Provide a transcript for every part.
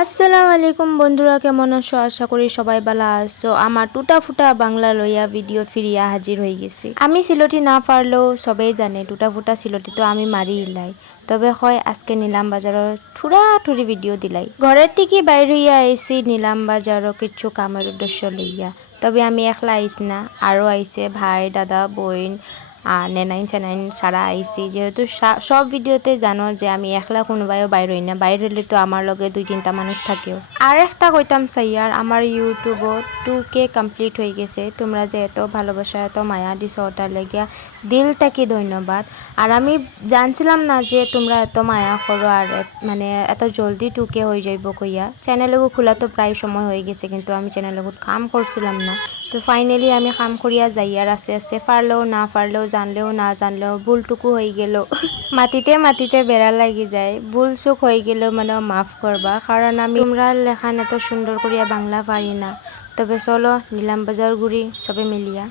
আসসালামু আলাইকুম বন্ধুরা, কেমন আছো? আশা করি সবাই ভালো আছো। আমার টুটা ফুটা বাংলা লইয়া ভিডিও ফিরিয়া হাজির হয়ে গেছি। আমি সিলটি না পারলেও সবাই জানে টুটা ফুটা সিলটি তো আমি মারি ইলাই। তবে হয় আজকে নিলাম বাজারের ঠুরা ঠুরি ভিডিও দিলাই। ঘরের থেকে বাইর হইয়া আইসি নিলাম বাজারও কিছু কামের উদ্দেশ্য লইয়া। তবে আমি একলা আইস না, আরও আইসে ভাই দাদা বোন নেনাইন চেনাইন সারা আইসি। যেহেতু সব ভিডিওতে জানো যে আমি একলা কোনোবাইও বাইর হই না, বাইর হইলে তো আমার লগে 2-3টা মানুষ থাকেও। আর একটা কইতাম সাইয়ার, আমার ইউটিউবত 2K কমপ্লিট হয়ে গেছে। তোমরা যে এত ভালোবাসা এত মায়া দিছ ওটার লেগিয়া দিল থেকে ধন্যবাদ। আর আমি জানছিলাম না যে তোমরা এত মায়া করো আর মানে এত জলদি 2K হয়ে যাইব কইয়া। চ্যানেলগু খোলা তো প্রায় সময় হয়ে গেছে, কিন্তু আমি চ্যানেলগুলো কাম করছিলাম না। তো ফাইনালি আমি কাম করিয়া যাইয়ার আস্তে আস্তে পারলেও না পারলেও জানলেও না জানলেও ভুলটুকু হয়ে গেল। মাটিতে মাটিতে বেড়া লাগি যায়, ভুল চুক হয়ে গেলেও মানে মাফ করবা, কারণ আমি তোমরা লেখান এত সুন্দর করিয়া বাংলা পারি না। তবে চলো নিলাম বাজার ঘুরি সবে মিলিয়া।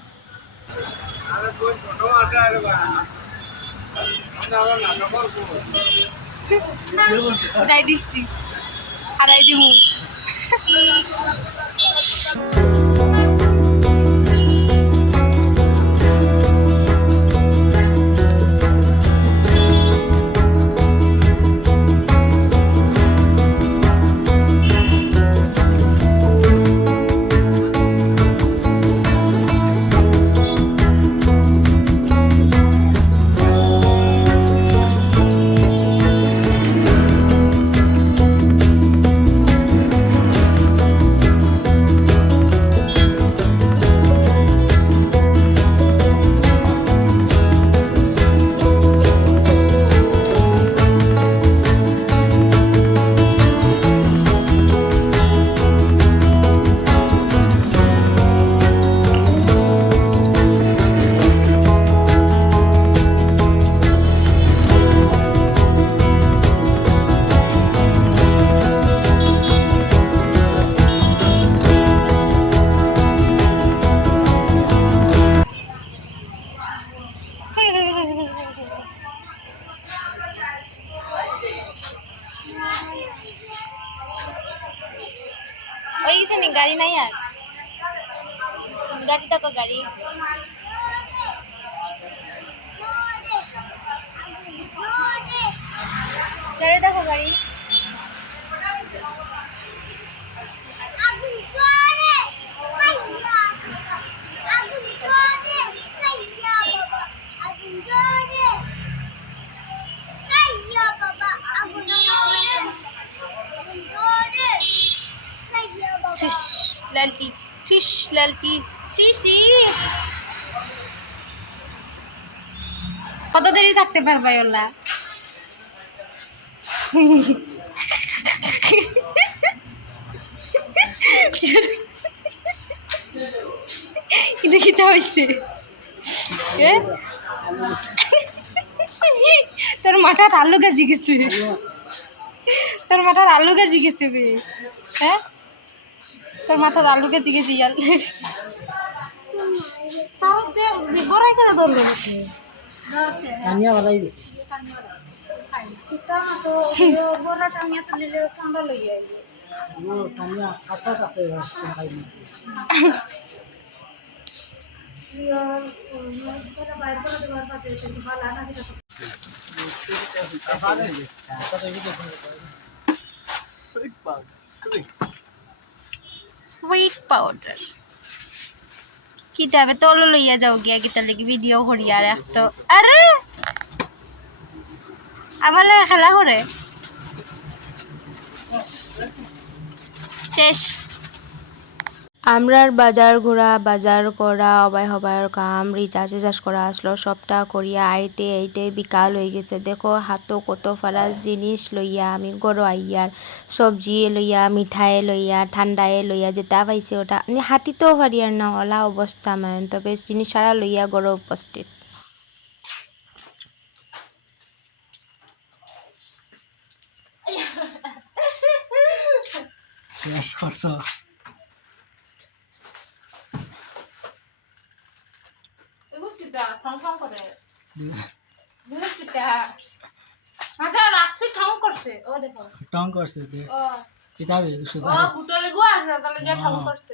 ওই কিছু নেই, গাড়ি নাই আর গাড়ি দেখো গাড়ি গাড়ি দেখো গাড়ি। লালটি ঠিস লালটি সি কত দেরি থাকতে পারবা ওলা? এটা কিটা হয়েছে? তোর মাথার আলু গাজি গেছে, তোর মাথার আলু গাজি গেছে বে। হ্যাঁ, তোর মাথার আলু গাজি গেছি বড়াই করে ধরলো নাকি? টানিয়া বালাই দিছে ও টানিয়া কাঁচা কাটে আসছে খাই দিছে সুইট পাউডার কিতাবে তলো লইয়া যাও গিয়া কিতার লাগি ভিডিও করি আর একটা। আরে আমার লাগে খেলা করে শেষ। আমরার বাজার ঘোরা বাজার করা অবাই হবার কাম রিচার্জ করা আসলো, সবটা করিয়া আইতে আইতে বিকাল হয়ে গেছে। দেখো হাতো কত ফারাস জিনিস লইয়া আমি গড় আইয়ার, সবজি লইয়া মিঠাই লইয়া ঠান্ডায় লইয়া যেটা পাইছে ওটা মানে হাঁটিতেও পারি আর না ওলা অবস্থা, মানে তবে জিনিস সারা লইয়া গড় উপস্থিত। শেষ করছো টং করছে কিতাবে ও ফুটলে গো আছে তাহলে গিয়ে ঠাকুর করতে